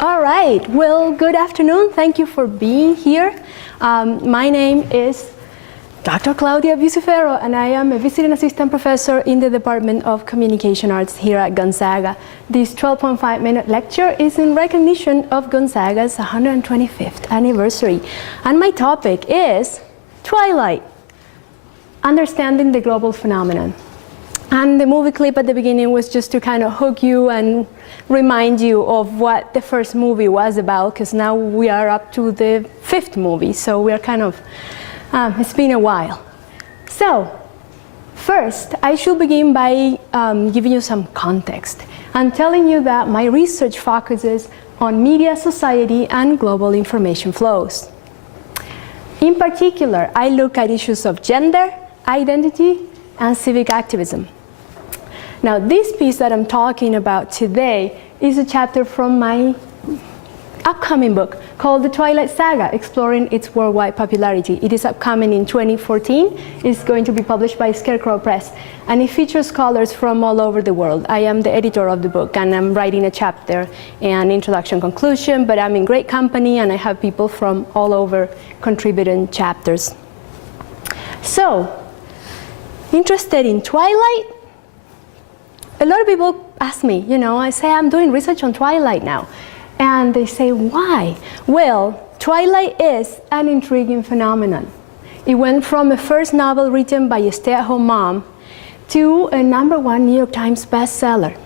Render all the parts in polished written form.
All right, well, good afternoon. Thank you for being here. My name is Dr. Claudia Bucciferro, and I am a visiting assistant professor in the Department of Communication Arts here at Gonzaga. This 12.5-minute lecture is in recognition of Gonzaga's 125th anniversary. And my topic is Twilight, Understanding the Global Phenomenon. And the movie clip at the beginning was just to kind of hook you and remind you of what the first movie was about, because now we are up to the 5th movie, so we are kind of, it's been a while. So, first, I should begin by giving you some context and telling you that my research focuses on media, society, and global information flows. In particular, I look at issues of gender, identity, and civic activism. Now, this piece that I'm talking about today is a chapter from my upcoming book called The Twilight Saga, Exploring its Worldwide Popularity. It is upcoming in 2014. It's going to be published by Scarecrow Press, and it features scholars from all over the world. I am the editor of the book, and I'm writing a chapter and introduction, conclusion, but I'm in great company, and I have people from all over contributing chapters. So, interested in Twilight? A lot of people ask me, I say I'm doing research on Twilight now. And they say, why? Well, Twilight is an intriguing phenomenon. It went from a first novel written by a stay-at-home mom to a #1 New York Times bestseller.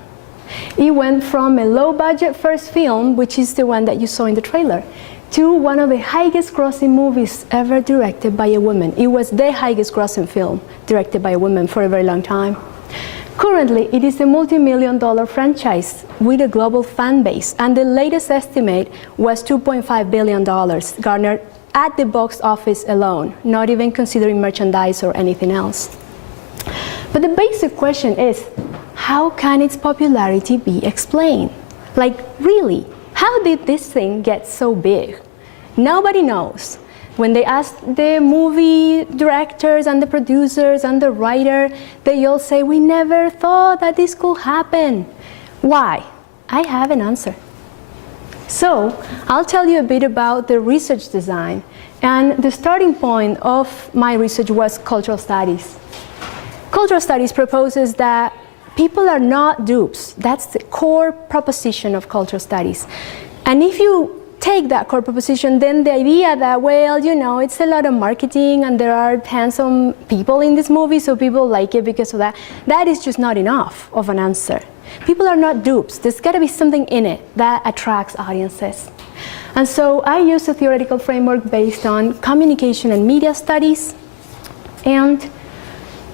It went from a low-budget first film, which is the one that you saw in the trailer, to one of the highest grossing movies ever directed by a woman. It was the highest grossing film directed by a woman for a very long time. Currently, it is a multi-million-dollar franchise with a global fan base, and the latest estimate was $2.5 billion garnered at the box office alone, not even considering merchandise or anything else. But the basic question is, how can its popularity be explained? Like, really, how did this thing get so big? Nobody knows. When they ask the movie directors and the producers and the writer, they all say, we never thought that this could happen. Why? I have an answer. So, I'll tell you a bit about the research design. And the starting point of my research was cultural studies. Cultural studies proposes that people are not dupes. That's the core proposition of cultural studies. And if you take that core proposition, then the idea that, well, it's a lot of marketing and there are handsome people in this movie, so people like it because of that, that is just not enough of an answer. People are not dupes. There's got to be something in it that attracts audiences. And so I use a theoretical framework based on communication and media studies, and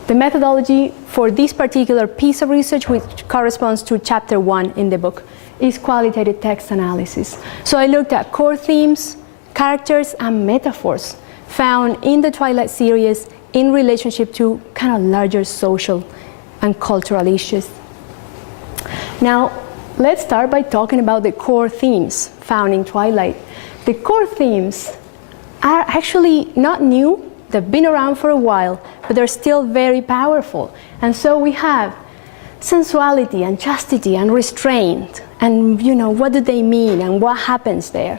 the methodology for this particular piece of research, which corresponds to chapter 1 in the book, is qualitative text analysis. So I looked at core themes, characters, and metaphors found in the Twilight series in relationship to kind of larger social and cultural issues. Now, let's start by talking about the core themes found in Twilight. The core themes are actually not new. They've been around for a while, but they're still very powerful. And so we have sensuality and chastity and restraint, and what do they mean and what happens there.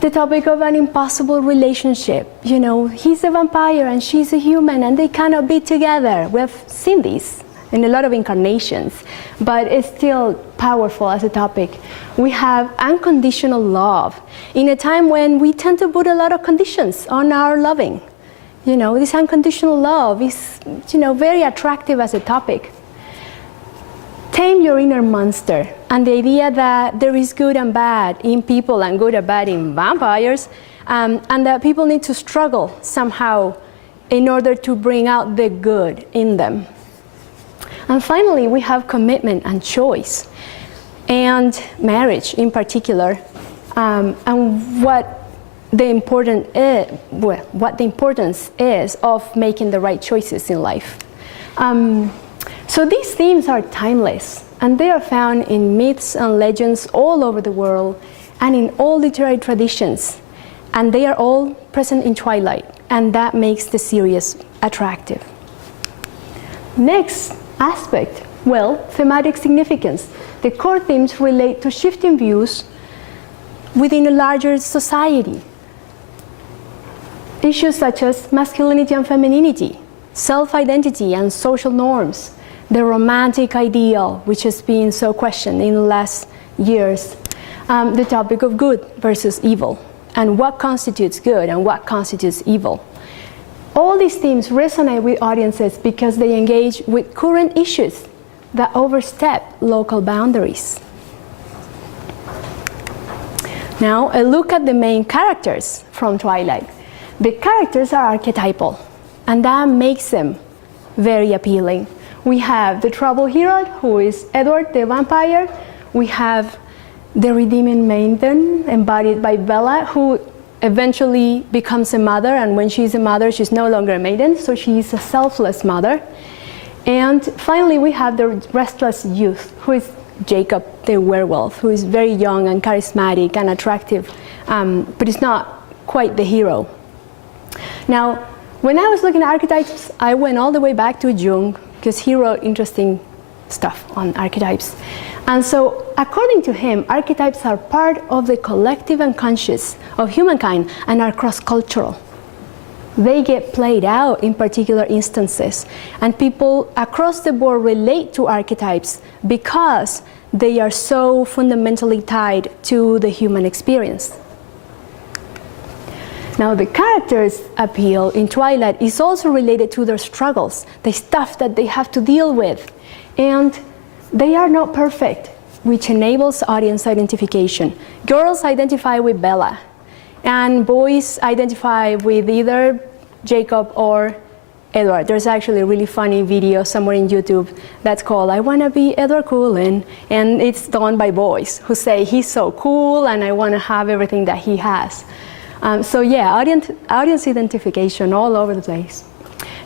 The topic of an impossible relationship, he's a vampire and she's a human and they cannot be together. We've seen this in a lot of incarnations, but it's still powerful as a topic. We have unconditional love in a time when we tend to put a lot of conditions on our loving. This unconditional love is very attractive as a topic. Tame your inner monster, and the idea that there is good and bad in people and good and bad in vampires, and that people need to struggle somehow in order to bring out the good in them. And finally, we have commitment and choice, and marriage in particular, and what the importance is of making the right choices in life. So these themes are timeless, and they are found in myths and legends all over the world and in all literary traditions, and they are all present in Twilight, and that makes the series attractive. Next aspect, well, thematic significance. The core themes relate to shifting views within a larger society. Issues such as masculinity and femininity, self-identity and social norms, the romantic ideal, which has been so questioned in the last years, the topic of good versus evil, and what constitutes good and what constitutes evil. All these themes resonate with audiences because they engage with current issues that overstep local boundaries. Now, a look at the main characters from Twilight. The characters are archetypal, and that makes them very appealing. We have the troubled hero, who is Edward the vampire. We have the redeeming maiden, embodied by Bella, who eventually becomes a mother, and when she's a mother, she's no longer a maiden, so she's a selfless mother. And finally, we have the restless youth, who is Jacob the werewolf, who is very young and charismatic and attractive, but is not quite the hero. Now, when I was looking at archetypes, I went all the way back to Jung, because he wrote interesting stuff on archetypes. And so, according to him, archetypes are part of the collective unconscious of humankind and are cross-cultural. They get played out in particular instances, and people across the board relate to archetypes because they are so fundamentally tied to the human experience. Now, the characters' appeal in Twilight is also related to their struggles, the stuff that they have to deal with. And they are not perfect, which enables audience identification. Girls identify with Bella, and boys identify with either Jacob or Edward. There's actually a really funny video somewhere in YouTube that's called "I Wanna Be Edward Cullen," and it's done by boys who say he's so cool and I want to have everything that he has. So yeah, audience identification all over the place.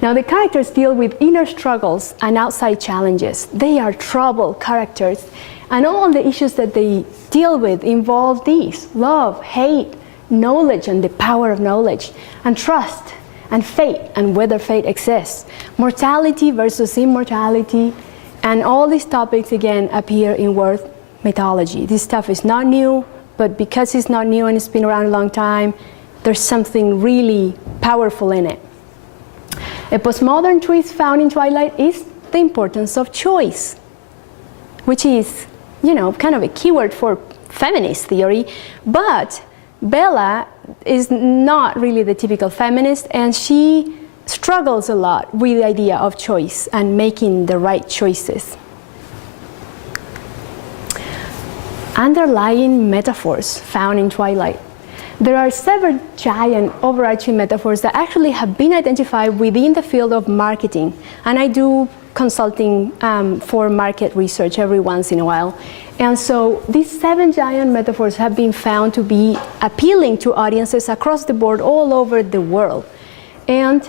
Now, the characters deal with inner struggles and outside challenges. They are troubled characters, and all the issues that they deal with involve these: love, hate, knowledge and the power of knowledge, and trust, and fate, and whether fate exists, mortality versus immortality, and all these topics again appear in world mythology. This stuff is not new, but because it's not new and it's been around a long time, there's something really powerful in it. A postmodern twist found in Twilight is the importance of choice, which is, you know, kind of a keyword for feminist theory, but Bella is not really the typical feminist, and she struggles a lot with the idea of choice and making the right choices. Underlying metaphors found in Twilight. There are several giant overarching metaphors that actually have been identified within the field of marketing, and I do consulting for market research every once in a while. And so these 7 giant metaphors have been found to be appealing to audiences across the board all over the world. And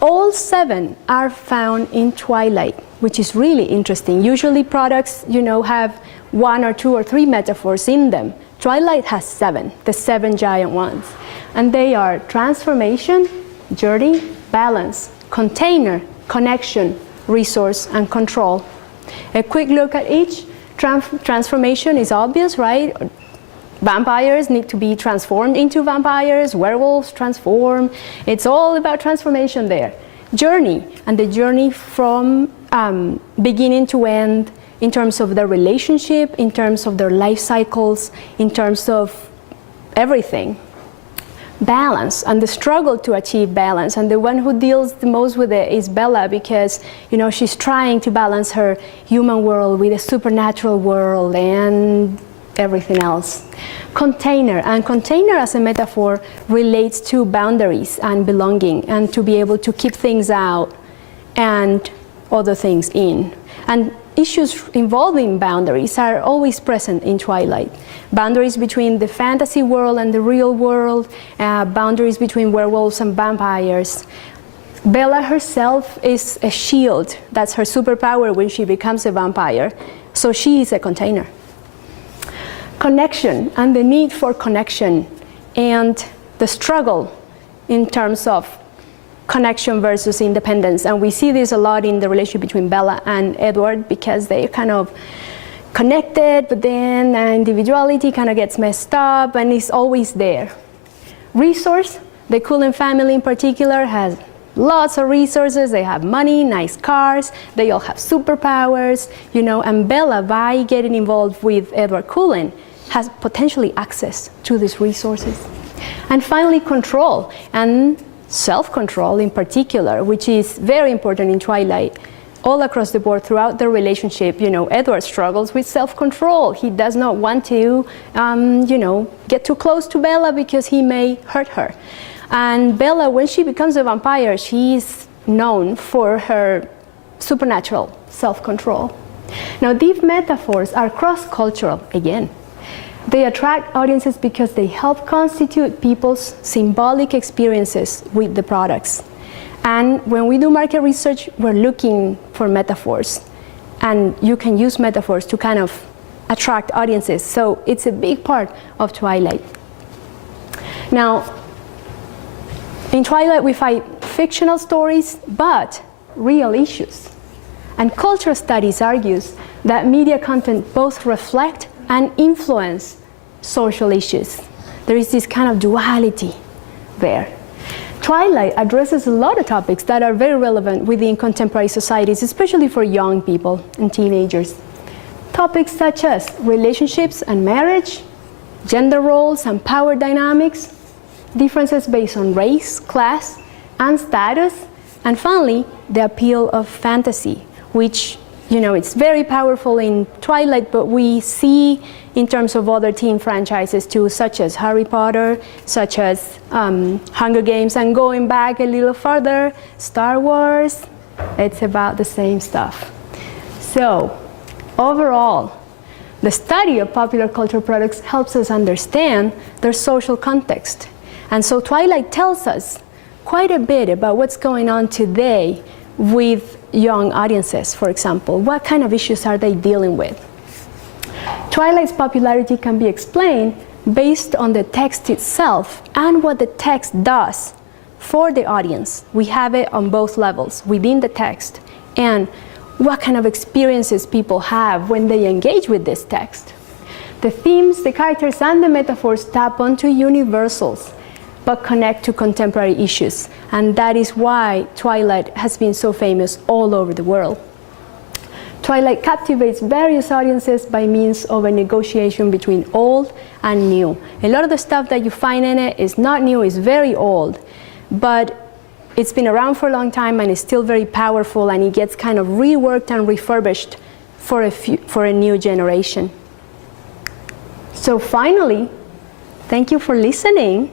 all 7 are found in Twilight, which is really interesting. Usually products, you know, have 1 or 2 or 3 metaphors in them. Twilight has 7, the 7 giant ones. And they are transformation, journey, balance, container, connection, resource, and control. A quick look at each. Transformation is obvious, right? Vampires need to be transformed into vampires. Werewolves transform. It's all about transformation there. Journey, and the journey from beginning to end, in terms of their relationship, in terms of their life cycles, in terms of everything. Balance, and the struggle to achieve balance, and the one who deals the most with it is Bella, because, you know, she's trying to balance her human world with a supernatural world and everything else. Container, and container as a metaphor relates to boundaries and belonging, and to be able to keep things out and other things in. And issues involving boundaries are always present in Twilight. Boundaries between the fantasy world and the real world, boundaries between werewolves and vampires. Bella herself is a shield. That's her superpower when she becomes a vampire. So she is a container. Connection, and the need for connection, and the struggle in terms of connection versus independence. And we see this a lot in the relationship between Bella and Edward, because they kind of connected, but then individuality kind of gets messed up and is always there. Resource, the Cullen family in particular has lots of resources. They have money, nice cars, they all have superpowers, you know, and Bella, by getting involved with Edward Cullen, has potentially access to these resources. And finally, control, and self-control in particular, which is very important in Twilight. All across the board throughout their relationship, you know, Edward struggles with self-control. He does not want to, you know, get too close to Bella because he may hurt her. And Bella, when she becomes a vampire, she's known for her supernatural self-control. Now, these metaphors are cross-cultural again. They attract audiences because they help constitute people's symbolic experiences with the products. And when we do market research, we're looking for metaphors. And you can use metaphors to kind of attract audiences. So it's a big part of Twilight. Now, in Twilight, we find fictional stories, but real issues. And cultural studies argues that media content both reflect and influence social issues. There is this kind of duality there. Twilight addresses a lot of topics that are very relevant within contemporary societies, especially for young people and teenagers. Topics such as relationships and marriage, gender roles and power dynamics, differences based on race, class, and status, and finally, the appeal of fantasy, which, you know, it's very powerful in Twilight, but we see in terms of other teen franchises too, such as Harry Potter, such as Hunger Games, and going back a little further, Star Wars, it's about the same stuff. So, overall, the study of popular culture products helps us understand their social context. And so Twilight tells us quite a bit about what's going on today with young audiences, for example. What kind of issues are they dealing with? Twilight's popularity can be explained based on the text itself and what the text does for the audience. We have it on both levels, within the text, and what kind of experiences people have when they engage with this text. The themes, the characters, and the metaphors tap onto universals, but connect to contemporary issues. And that is why Twilight has been so famous all over the world. Twilight captivates various audiences by means of a negotiation between old and new. A lot of the stuff that you find in it is not new, it's very old, but it's been around for a long time and it's still very powerful, and it gets kind of reworked and refurbished for a new generation. So finally, thank you for listening.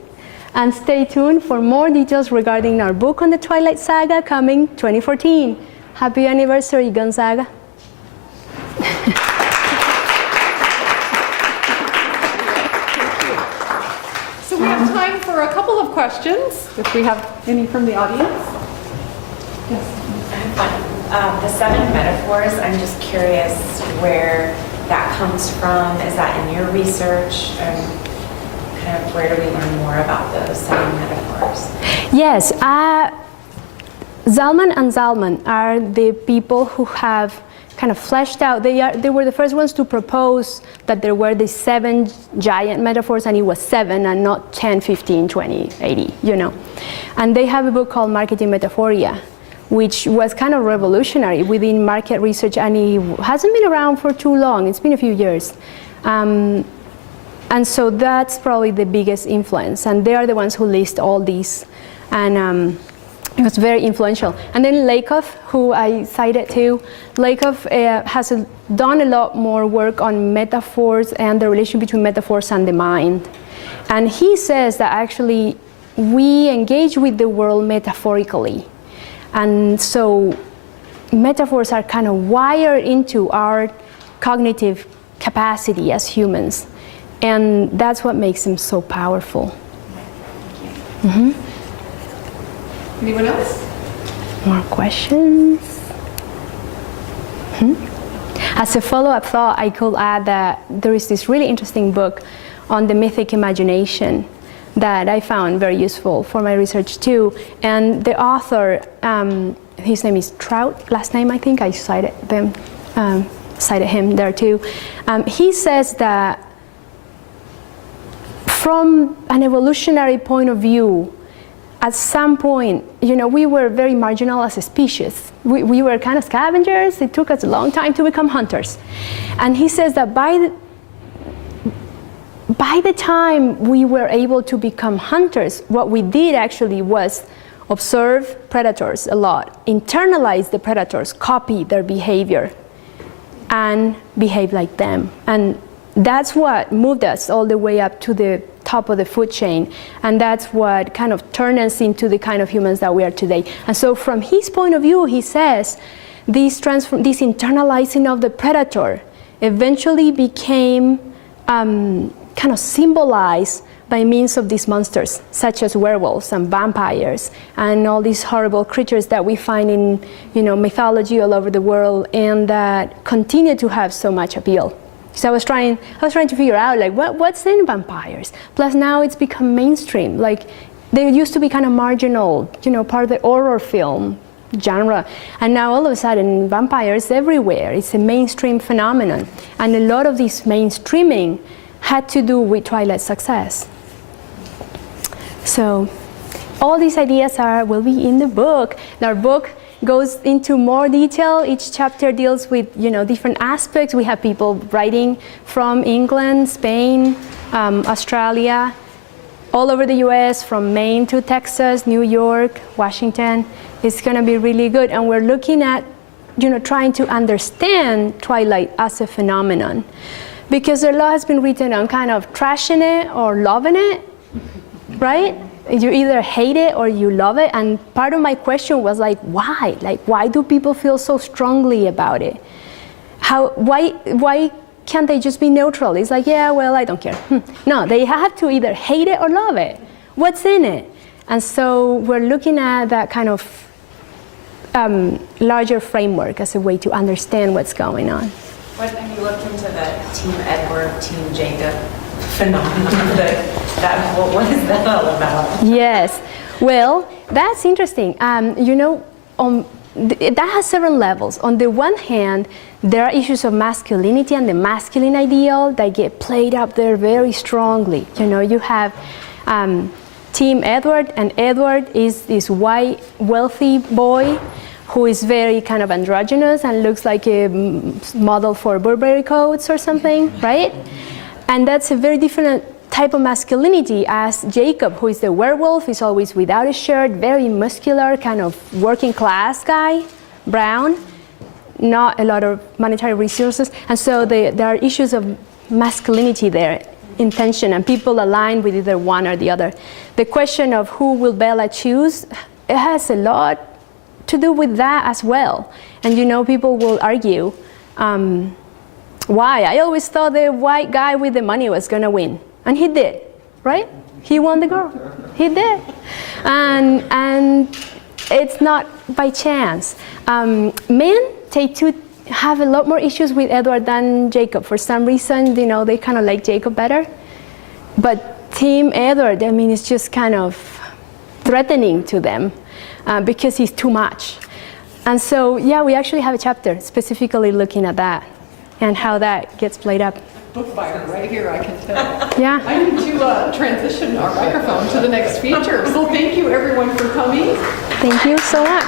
And stay tuned for more details regarding our book on the Twilight Saga coming 2014. Happy anniversary, Gonzaga. So we have time for a couple of questions, if we have any from the audience. Yes. The 7 metaphors, I'm just curious where that comes from. Is that in your research? Kind of where do we learn more about those 7 metaphors? Yes, Zalman and Zalman are the people who have kind of fleshed out. They were the first ones to propose that there were these 7 giant metaphors, and it was 7 and not 10, 15, 20, 80, you know. And they have a book called Marketing Metaphoria, which was kind of revolutionary within market research, and it hasn't been around for too long. It's been a few years. And so that's probably the biggest influence. And they are the ones who list all these. And it was very influential. And then Lakoff, who I cited too, Lakoff has done a lot more work on metaphors and the relation between metaphors and the mind. And he says that actually we engage with the world metaphorically. And so metaphors are kind of wired into our cognitive capacity as humans. And that's what makes them so powerful. Mm-hmm. Anyone else? More questions? As a follow-up thought, I could add that there is this really interesting book on the mythic imagination that I found very useful for my research too. And the author, his name is Trout, last name I think, I cited them. cited him there too. He says that from an evolutionary point of view, at some point, we were very marginal as a species. We were kind of scavengers. It took us a long time to become hunters. And he says that by the time we were able to become hunters, what we did actually was observe predators a lot, internalize the predators, copy their behavior, and behave like them. And that's what moved us all the way up to the top of the food chain, and that's what kind of turned us into the kind of humans that we are today. And so from his point of view, he says this internalizing of the predator eventually became kind of symbolized by means of these monsters, such as werewolves and vampires and all these horrible creatures that we find in mythology all over the world, and that continue to have so much appeal. So I was trying to figure out like what's in vampires. Plus now it's become mainstream. Like they used to be kind of marginal, part of the horror film genre, and now all of a sudden vampires everywhere. It's a mainstream phenomenon, and a lot of this mainstreaming had to do with Twilight's success. So all these ideas will be in the book. Our book goes into more detail. Each chapter deals with different aspects. We have people writing from England, Spain, Australia, all over the US, from Maine to Texas, New York, Washington. It's going to be really good. And we're looking at trying to understand Twilight as a phenomenon, because a lot has been written on kind of trashing it or loving it, right? You either hate it or you love it. And part of my question was like, why? Like, why do people feel so strongly about it? Why can't they just be neutral? It's like, yeah, well, I don't care. No, they have to either hate it or love it. What's in it? And so we're looking at that kind of larger framework as a way to understand what's going on. Have you looked into the Team Edward, Team Jacob phenomenon? What is that all about? Yes, well, that's interesting. That has several levels. On the one hand, there are issues of masculinity and the masculine ideal that get played up there very strongly. You have Team Edward, and Edward is this white, wealthy boy who is very kind of androgynous and looks like a model for Burberry coats or something, right? And that's a very different type of masculinity as Jacob, who is the werewolf, is always without a shirt, very muscular, kind of working class guy, brown, not a lot of monetary resources. And so there are issues of masculinity there in tension, and people align with either one or the other. The question of who will Bella choose, it has a lot to do with that as well. And people will argue, why? I always thought the white guy with the money was going to win. And he did, right? He won the girl. He did. And it's not by chance. Men tend to have a lot more issues with Edward than Jacob. For some reason, they kind of like Jacob better. But Team Edward, it's just kind of threatening to them because he's too much. And so, yeah, we actually have a chapter specifically looking at that and how that gets played up. Book fire right here, I can tell. Yeah. I need to transition our microphone to the next feature. So thank you everyone for coming. Thank you so much.